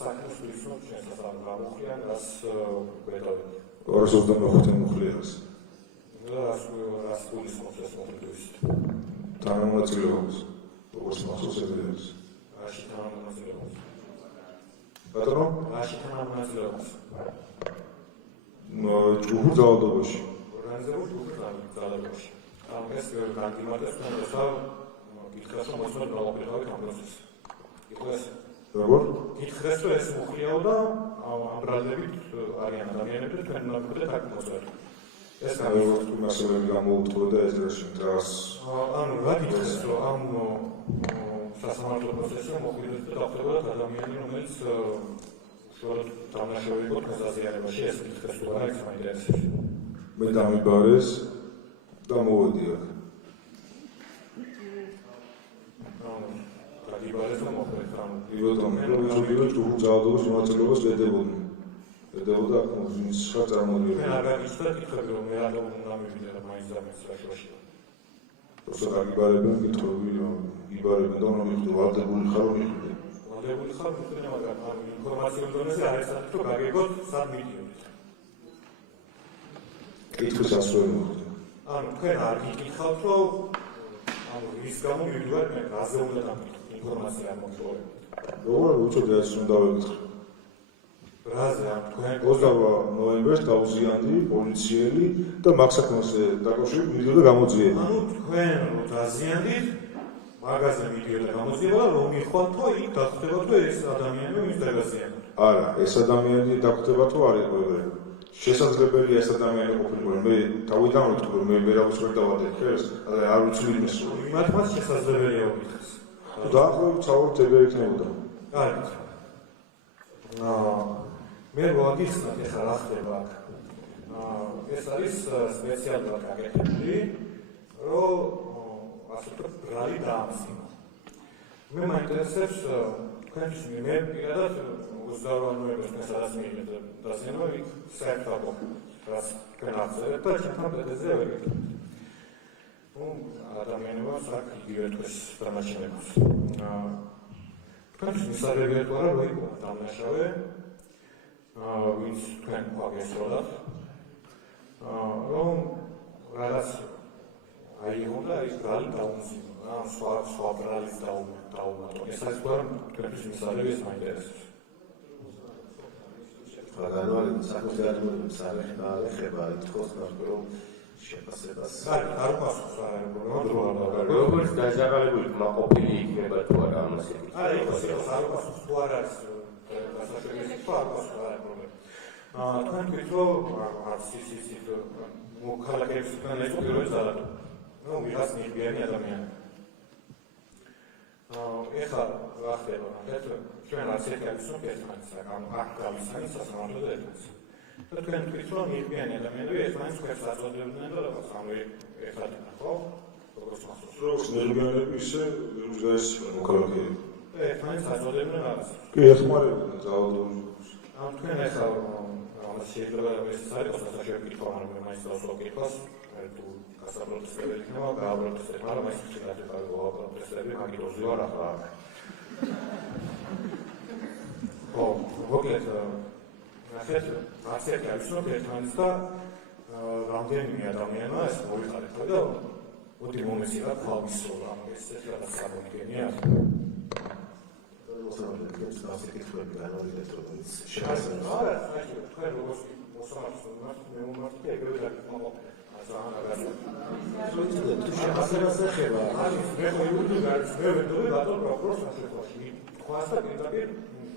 საქმეს ვისმოთ ჩვენს გამუხლიან რას გვეტოვებთ. 225 მუხლიას. რას გულისხმობს ეს მუხლისთვის? თანამონაწილეობას, როგორც მახსოვს ეძებს. რაში თანამონაწილეობას? ბატონო? რაში თანამონაწილეობას? ჯგუფურ ძალადობაში. ორგანიზებულ ჯგუფურ ძალადობაში. ეს განგიმარტებს და გითხრას რომ მოსვლა დაუყერავთ ამ პროცესს. იყო ეს? როგორ? გითხრას რომ ეს მუხლიაო და ამ ბრალდებით არიან ადამიანები და თქვენ უნდა გქონდეთ აქ მოსვლა. ეს როგორ თუ მასალები გამოუთხო და ეს რას ანუ რა გითხრას რომ ამ სასამართლო პროცესში მოგვიდეთ და დახვდებოდა ადამიანი რომელიც უშუალოდ დამნაშავე იყო გაზაზიანებაში ეს გითხრას თუ არა ის მაინტერესებს. მე დამიბარეს და მოვედი აქ. გადიბარეს და მოხვდეთ ამ ბატონო, როგორ ჯგუფურ ძალადობას მონაწილეობას ვედებოდნენ. ვედებოდა აქ მის სხვა წარმოდგენა. მე არ გაგიცდა კითხები რომ მე რა უნდა მივიდე და მაინც დამეცრაშოში. просто გაგიბარებენ კითხები რომ იბარებენ და რომ მიხდე ვალდებული ხარ რომ მიხდე. ვალდებული ხარ მიხდე მაგრამ ამ ინფორმაციულ დონეზე არ ესწრაფით რომ გაგეგოთ სად მიდიოდით. კითხვის ასველი მოხდა. ანუ თქვენ არ გიკითხავთ რომ ანუ ის გამო მივიდივარ მე რაზე უნდა დამკითხო ინფორმაცია არ მოგწოვებთ. როგორ უწოდე ეს უნდა ვეკითხო? რაზე ამ თქვენ 28 ნოემბერს დაუზიანდი პოლიციელი და მაგ საქმეზე დაკავშირებით მიდიოდა გამოძიება. ანუ თქვენ რომ დაზიანდით მაგაზე მიდიოდა გამოძიება და რომ მიხვალთ რომ იქ დახვდება თუ ეს ადამიანი მის დაგაზიანდა. არა, ეს ადამიანი დახვდება თუ არ იყო ეგრე. შესაძლებელია ეს ადამიანი ყოფილიყო, მე თავიდან ვიტყვი რომ მე ვერავის ვერ დავადებ ხელს, არ ვიცი ვინმე. მართლაც შესაძლებელია უთხრეს. თუ დაახლოებით საუბრობთ ეგრე იქნებოდა. კარგით. მე ვაგიხსნათ ეხლა რა ხდება აქ. ეს არის სპეციალურად გაკეთებული, რომ ასე ვთქვათ, ბრალი დაამსინა. მე მაინტერესებს თქვენთვის მე პირადად 28 ნოემბერს მე სადაც მივიდეთ დაზიანება იქ საერთოდ რას თქვენ აღწერეთ და ჩემთან პედეზე ვერ გეკითხეთ. ადამიანებმა საკ იგივე თქვენს დამარჩენებას. თქვენთვის მისაღებია თუ არა რომ იყო დამნაშავე ვინც თქვენ გვაგესროლათ რომ რაღაც აიღო და ის ბრალი დაუმზინა ან სხვა ბრალის დაუმატო. ეს არის რომ თქვენთვის მისაღები ეს მაინტერესებს. რადგან საკუთრების არ ეხება ითხოვს რომ შეფასებას არ პასუხს არ არის როგორც დაჟაღალებული კმაყოფილი იქნება თუ არა ამას ეკითხება. არა იყოს არ პასუხს თუ არ არის გასაშრელი თუ არ პასუხს არ არის პრობლემა. თქვენ თქვით რომ არც ის მოქალაქეებს თქვენ ეს პირველი ძალადო. ნუ ვიღაც ნიღბიანი ადამიანი. ეხლა რა ხდება? ჩვენ რაც ეკითხებს რომ ერთმანეთს აქ გავისმენთ სასამართლო და ერთმანეთს. და თქვენ თქვით რომ ნიღბიანი ადამიანები ერთმანეთს ქვებს აწოდებდნენ და რაღაც ანუ ეხლა ხო? როგორც მახსოვს. როგორც ნიღბიანები ისე უზგაესი მოქალაქეები. ერთმანეთს აწოდებდნენ რაღაც. კი, ეხმარებოდნენ ძალადობის. ანუ თქვენ ეხლა რაღაც შეიძლება ეს არის სასაშუალო კითხვა, მაგრამ მე მაინც დავსვავ კითხვას, თუ გასაპროტესტებელი იქნება, გააპროტესტებ, მაგრამ მაინც შეიძლება გავაპროტესტები, მაგიტოზე ვარ ახლა. ხო, მოკლედ ნახეთ, არც ერთი არ ვიცნობ ერთმანეთს და რამდენიმე ადამიანმა ეს მოიხარეთ და მოდი მომეცია ხალხისროლა, ეს რაღაც საბუნებია. მოსამართლეებს ასე კითხვები განავიდეთ რომ ის შეასრულა. არა, საერთოდ თქვენ როგორც მოსამართლეებს მე მომართლე ეგრევე დაგიწყობთ. ძალიან კარგი. თუ შეფასებას ეხება, არის მე ხო იუდი გარს მე ვედოდი ბატონ პროკურორს ასეთაში. თქვას და პირდაპირ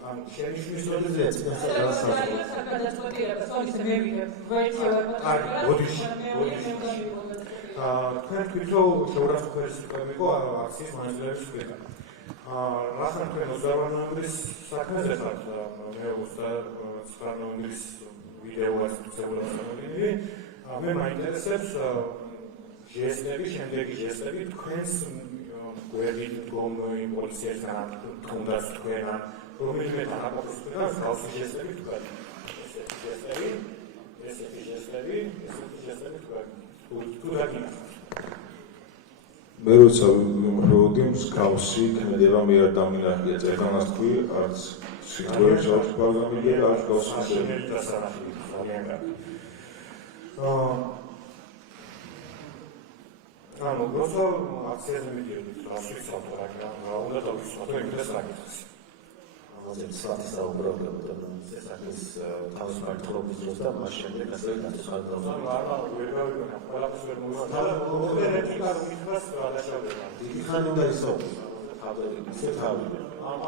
ამ შენიშნის ისოდეზე წინასწარ გადაწყვეტილება, სწორედ მე ვიღებ. კარგი, ბოდიში. თქვენ თქვით რომ შეურაცხყოფელი სიტყვები იყო აქციის მონაწილეების მხრიდან. რახან თქვენ 28 ნოემბრის საქმეზე ხართ, მე 29 ნოემბრის ვიდეოას წეულობდი. მე მაინტერესებს ჟესტები, შემდეგი ჟესტები თქვენს გვერდით რომ პოლიციასთან თუნდაც თქვენ რომელიმე თანაყოფისგან ხალხი ჟესტები თქვენ. ესეთი ჟესტები თქვენ. თუ დაგინახავთ. მე როცა ვიმხროდი მსგავსი ქმედება მე არ დამინახია წერგანას თქვი არც სიტყვებს აქვს პროგრამები და აქვს გავსხდები ანუ როცა აქციაზე მიდიოდით რას ვიცავთ რა უნდა დავიცვათ იმას რაკითხეს ამაზე სვათის დაუბრუნებლად ეს არის თავისუფალი თხრობის დროს და მას შემდეგ ასევე გაწესხალდა დიდი ხანი უნდა ისაუბროთ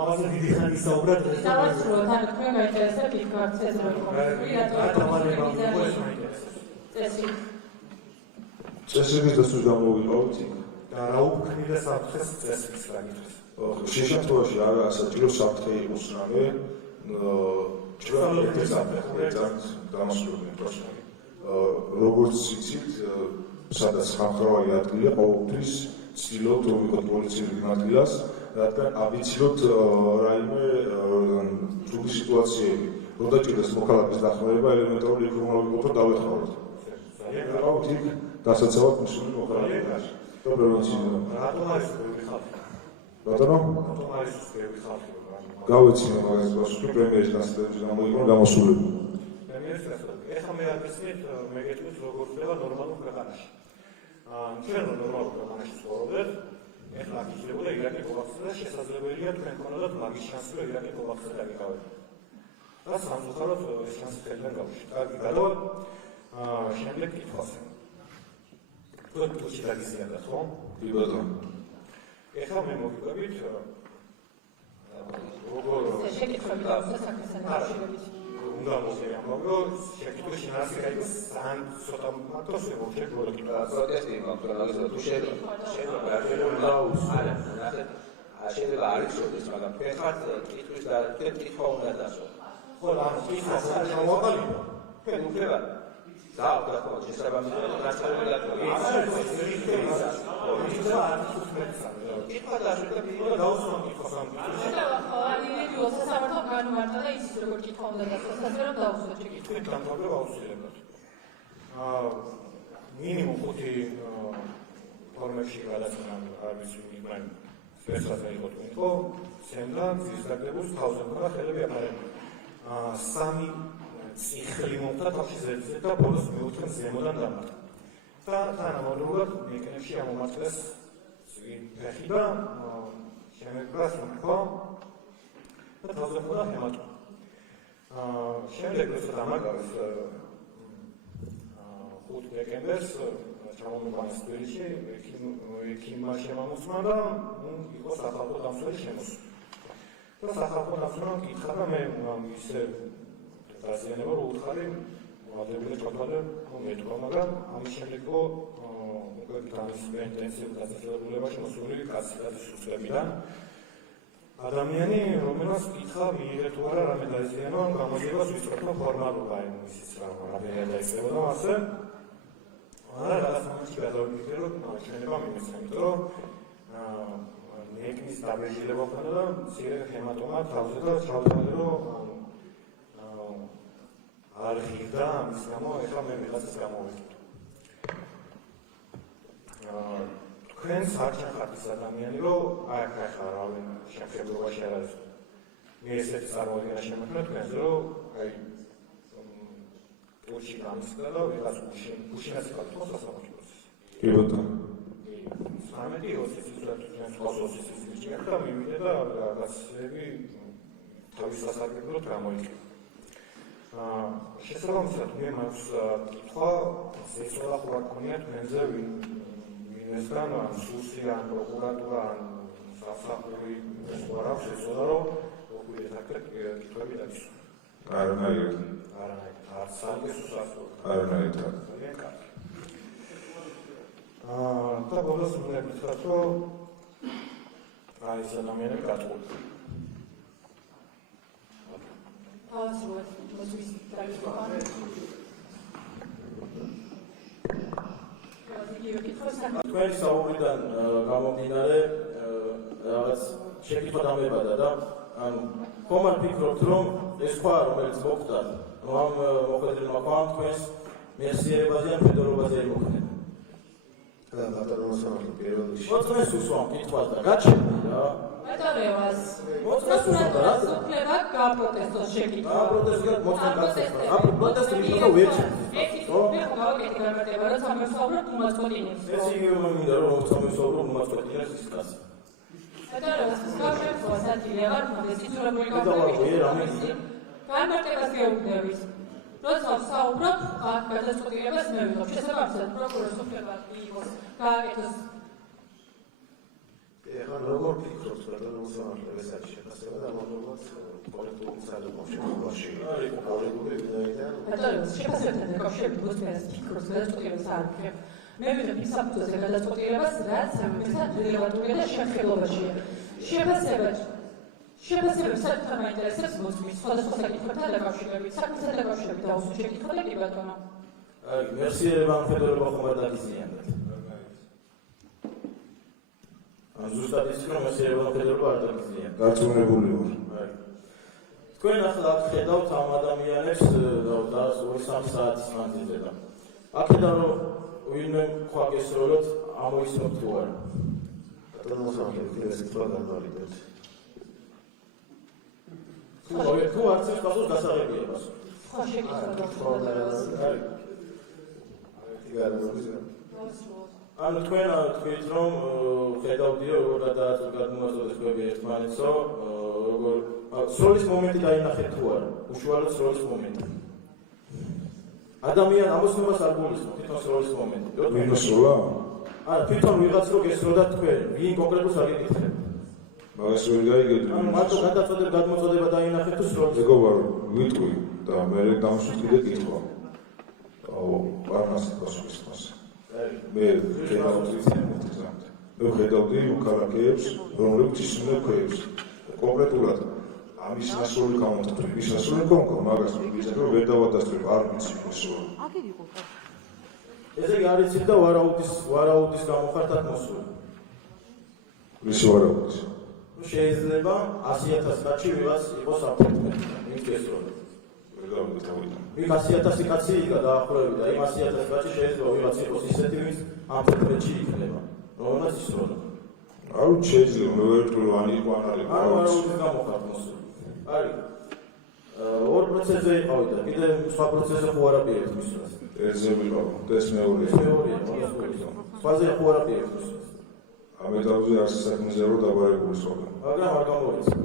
ამაზე დიდი ხანი ისაუბროთ დავასრულოთ ანუ თქვენ გაინტერესებთ იქ აქციაზე წესრიგის დასვას გამოვიყავთ იქ და რა უქმნიდა საფრთხეს წესრიგს რაკითხეს ხშირ შემთხვევაში არა საჭირო საფრთხე იყოს რამე ჩვენ ერთად დამასრულებელი პროცესი როგორც იცით სადაც ხალხური ადგილია ყოველთვის ცდილობთ რომ ვიყოთ პოლიციური ადგილას რადგან ავიცილოთ რაიმე ჯგუფი სიტუაციები რომ დაჭირდეს მოქალაქის დახმარება ელემენტარული ინფორმაციით რომ დავეხმაროთ გავთ იქ დასაცავად მისული მოქალაქეებს და პრევენციაზე რატომ არის ბევრი ხალხი რატომ არის ბევრი ხალხი გავეცინე მაგას პასუხი პრემიერის განსაკუთრებით გამოიყო გამოსულები პრემიერის განსაკუთრებით ეხლა მე არ გესმით მე გეტყვით როგორ ხდება ნორმალურ ქვეყანაში ჩვენ ნორმალურ ქვეყანაში ცხოვრობთ ეხლა შეიძლება ირაკი გოვახსნათ და შესაძლებელია თქვენ ქონოდათ მაგის შანსი რომ ირაკი გოვახსნათ და გიყავით და სამწუხაროდ ეს შანსი ხელიდან გავუშვით კარგი გადავალ შემდეგ კითხვაზე თქვენ თუჩი დაგიზიარდათ ხო? კი ბატონო ეხლა მე მოგიყვებით როგორ შეკითხვები გაქვს საკითხთან დაკავშირებით უნდა მოგიამბო შეკითხვის შინაარსი გაიგოს ძალიან ცოტა მარტოს მოვშეგულოთ პროტესტი მაქვს რაღაცა თუ შეიძლება არ შეიძლება არ იცოდეს მაგრამ თქვენ ხართ კითხვის და თქვენ კითხვა უნდა დასვათ ხო რა კითხვა შემოაყალიბო თქვენ უფლება დააქვთ შესაბამისად რაცხელა კითხვა დასვათ და დაუსვამ კითხვას ამ ინდივიდუალს სასამართლო განმარტა და იცის როგორ კითხვა უნდა დასვას ასე რომ დაუსვათ შეკითხვა თქვენ დამთავრება აუცილებლად მინიმუმ 5 ფორმებში გადაცემა არის მიგმან სპეციალურად იყო თქვენო სენდა ზისდაგებულს თავზე მქონდა ხელები აფარებდა 3 ციხლი მომხდა თავში ზედზე და ბოლოს მეოთხე ზემოდან დამართა და თანამედროვე მეკნებში ამომართლეს ფეხი და შემეკრას მქო და თავზე მქონდა ჰემატომა შემდეგ როცა დამაგავეს 5 დეკემბერს ჩამომიყვანეს თბილისში ექიმმა შემამოსმა და იყო სახალხო დამცველი შემოსული და სახალხო დამცველმა კითხა და მე ისე დაზიანება რო უთხარი მოადებული ჩათვალე მეტყვა მაგრამ ამის შემდეგ იყო უკვე დანის ინტენსიურ დასახელებულებაში მოსული კაცი სუსტებიდან ადამიანი რომელსაც კითხა მიიღეთ თუ არა რამე დაიზიანო გამოძიებას ვისწრაფო ფორმალურა იმისიც რამე დაისწრებოდა ასე არა რაღაც მომენტში გადავიდე რომ ჩვენება მიმეცნე იმიტომ რომ ნეკნის დაბეჭდილება ხდება და მცირე ჰემატომა თავზე და ჩავთვალე რომ არ ღირდა ამის გამო ეხლა მე ვიღაცას გამოვეკიდო თქვენ საერთოდ ხართ ის ადამიანი რომ აი ახლა რავენ შემხედრობაში არ არის მე ესეთი წარმოადგენა შემექმნა თქვენზე რომ აი ტურში გამისდა და ვიღაც უშინაც ქართულს ასამართლოს კი ბატონო 13-20 წუთად თქვენ ხოსოს ისიც და მივიდე და რაღაცები თავის სასარგებლოდ გამოიყენე შესაბამისად მე მაქვს კითხვა ზეცოლა ხო არ გქონია თქვენზე ვინესგან ან სუსი ან პროკურატურა ან სასახლე ხო არ აქვს ზეცოლა რომ მოგვიდეთ აქ კითხვები დაგისვა არანაირად არც საგესუსასო არანაირად ძალიან კარგი და ბოლოს უნდა გითხრათ რომ აი ეს ადამიანები გატყუა თქვენი საუბრიდან გამომდინარე რაღაც შეკითხვა დამებადა და ანუ ხომ არ ფიქრობთ რომ ეს სხვა რომელიც მოხდა რომ ამ მოხდენილმა თქვენს მეხსიერებაზე ან ფედერობაზე მოხდება და ბატონო სამართლე პირველ რიგში მოწმეს უსვამ კითხვას და გაჩერდი რა. ბატონევას მოწმეს უსვამ და რა. უფლება გააპროტესტოს შეკითხვა. აპროტესტო მოწმე გასწრება. აპროტესტი მითხრა ვერჩევთ. მე ხო გავაკეთე გრამატიკა, როცა მოვსაუბრობ უმაწყვეტინებს. ეს იგივე მინდა რომ სამისოვრო უმაწყვეტინებს ის კაცი. ბატონევას გავშეფხვა სათილი აღარ მოდის იცურებული გავაკეთე რამე განმარტებას გეუბნებით. როცა ვსაუბრობ, აქ გადაწყვეტილებას მე ვიღებ. შესაბამისად, პროკურორის უფლება იყოს გააკეთოს. ეხლა როგორ ფიქრობთ ბატონო სამართლე ეს არის შეფასება და ამავდროულად კოლექტიური ძალებაში არის კოლექტიური ვინაიდან ბატონევას შეფასებათან დაკავშირებით მოსმენას ფიქრობს გადაწყვეტილებას არ ვიღებ. მე ვიღებ იმ საფუძველზე გადაწყვეტილებას, რაც მესად რელევანტურია და შემთხვევაშია. შეფასებებს საკუთარ მაინტერესებს მოსმის სხვადასხვა საკითხებთან დაკავშირებით, საქმესთან დაკავშირებით დაუსვი შეკითხვები კი ბატონო. აი, მერსიერება ამხედრება ხომ დაგიზიანებთ. ზუსტად ის რომ მერსიერება ამხედრება არ დაგიზიანებთ. დარწმუნებული ვარ. თქვენ ახლა აქ ხედავთ ამ ადამიანებს და 2-3 საათის მანძილზე და აქედან რომ ვინმე ხვა გესროლოთ ამოიცნობთ თუ არა. ბატონო სამართლე ეს თქვა განვალიდეთ. თუ არც ეს პასუხი გასაღებია პასუხი. სხვა შეკითხვა ანუ თქვენ თქვით რომ ხედავდიო როგორ გადმოაწოდეთ ხვები ერთმანეთსო როგორ სროლის მომენტი დაინახეთ თუ არა უშუალოდ სროლის მომენტი ადამიან ამოსნობას არ გულისხმობ თვითონ სროლის მომენტი ვინ სროლა? არა თვითონ ვიღაც რო გესროდა თქვენ ვინ კონკრეტულს არ გეკითხეთ მაგას ვერ გაიგეთ. ანუ მარტო გადმოწოდება დაინახეთ თუ სროლის მეგობარ ვიტყვი და მე დამშვით კიდე კითხვა. პარნას პასუხის მე ხედავდი მოქალაქეებს, რომლებიც ისმენ ქვეებს. კონკრეტულად ამის ნასროლი გამოთქვი, ის ნასროლი კონკრეტულად მაგას ვიგიზეთ რომ ვერ დავადასტურებ არ ვიცი ეს რა. ესე იგი არ იცით და ვარაუდის გამოხარდათ მოსული. ისი ვარაუდის? შეიძლება 100,000 კაცი ვიღაც იყოს აპარტამენტი. ის ესროლა. ვერ გავიგეთ. ვიღ 100,000 კაცი იქა დაახლოებით და იმ 100,000 კაცი შეიძლება ვიღაც იყოს ისეთი ვის აპარტამენტში იქნება. რომელსაც ისროლა. არ ვიცი შეიძლება მე ვერ ვთვლი ან იყო ან არ იყო. არ ვარაუდის გამოხარდ მოსული. არის. ორ პროცესზე იყავით და კიდე სხვა პროცესზე ხო არაპირებთ მისვლას. ერთზე ვიყავ, ეს მეორე. თეორია მოსული. სხვაზე ხო არაპირებთ მისვლას. ამ ეტაპზე არც საქმეზე რო დაბარებული სულ. მაგრამ არ გამოიცა.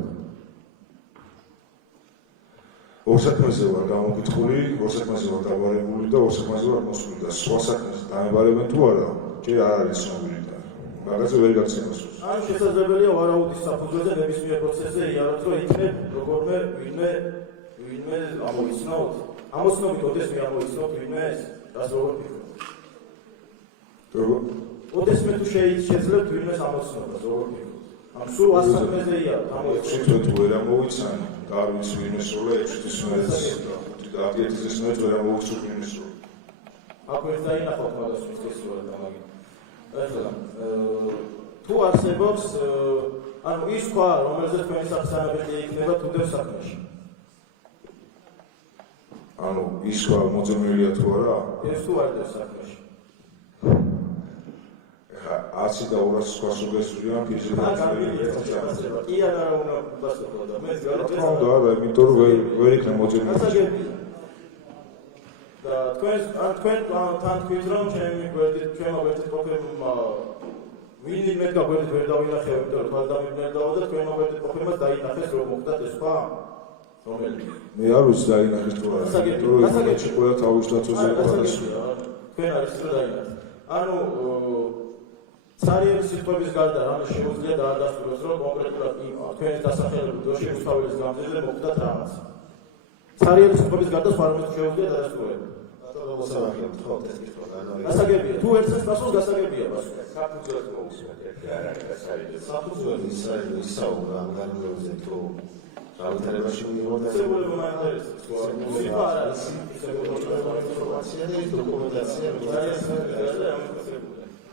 ორ საქმეზე ვარ გამოკითხული, ორ საქმეზე ვარ დაბარებული და ორ საქმეზე ვარ მოსული და სხვა საქმეზე დამებარებენ თუ არა, კი არ არის ცნობილი და მაგაზე ვერ გაცემას. ან შესაძლებელია ვარაუდის საფუძველზე ნებისმიერ პროცესზე იაროთ, რომ იქნებ როგორმე ვინმე ამოიცნოთ. ამოცნობით ოდესმე ამოიცნოთ ვინმე ეს, რას როგორ ფიქრობთ? როგორ? ოდესმე თუ შეძლებთ ვინმეს ამოცნობას, როგორ ფიქრობთ? ამ სულ 100 საქმეზე იაროთ, ამოიცნოთ. შეთქვით ვერ ამოვიცანი, და არ ვიცი ვინმე სროლა 6-თვის მერე და 10-თვის მერე ვერ ამოვიცნოთ ვინმე სროლა. აქ ვერ დაინახავთ მაგას ის სროლა და მაგით. ეხლა თუ არსებობს ანუ ის ხვა რომელზეც თქვენი საფსანაბელი იქნება თუდებს საქმეში ანუ ის ხვა მოწმეულია თუ არა? ეს თუ არ დებს საქმეში ეხლა 100 და 200 სხვა სუგესტია ფიზიკალურად კი არა უნდა დასწრებო და მე გეტყვი და არა იმიტომ რომ ვერ იქნა მოწმეულია და თქვენ თან თქვით რომ ჩემი გვერდით ყოფილმა ვინმე გაგვერდით ვერ დავინახე, იმიტომ რომ თვალ დამიბნელდაო და თქვენ მოგვერდით ყოფილმაც დაინახეს რომ მოხდათ ეს ხვა რომელი მე არ ვიცი დაინახეს თუ არა გასაგებია ყველა თავის დაწოზე თქვენ არის რომ დაინახეს ანუ ცარიელის სიტყვების გარდა რამე შეუძლია დაადასტუროს რომ კონკრეტულად თქვენი დასახელებული დროში უსწავლის გამზირზე მოხდათ რაღაც ცარიელის სიტყვების გარდა სხვა რამე შეუძლია დაადასტუროს მოსამართლე თქო ეს კითხვა გასაგებია თუ ერთს პასუხს გასაგებია პასუხი საფუძველს მოусმენთ ერთი არ არის გასაგებია საფუძველი ისაუბრა ამ განმეორზე თუ რა ვითარებაში მიიღო და ცებულება მაინტერესებს თუ არ არის ინფორმაცია და დოკუმენტაცია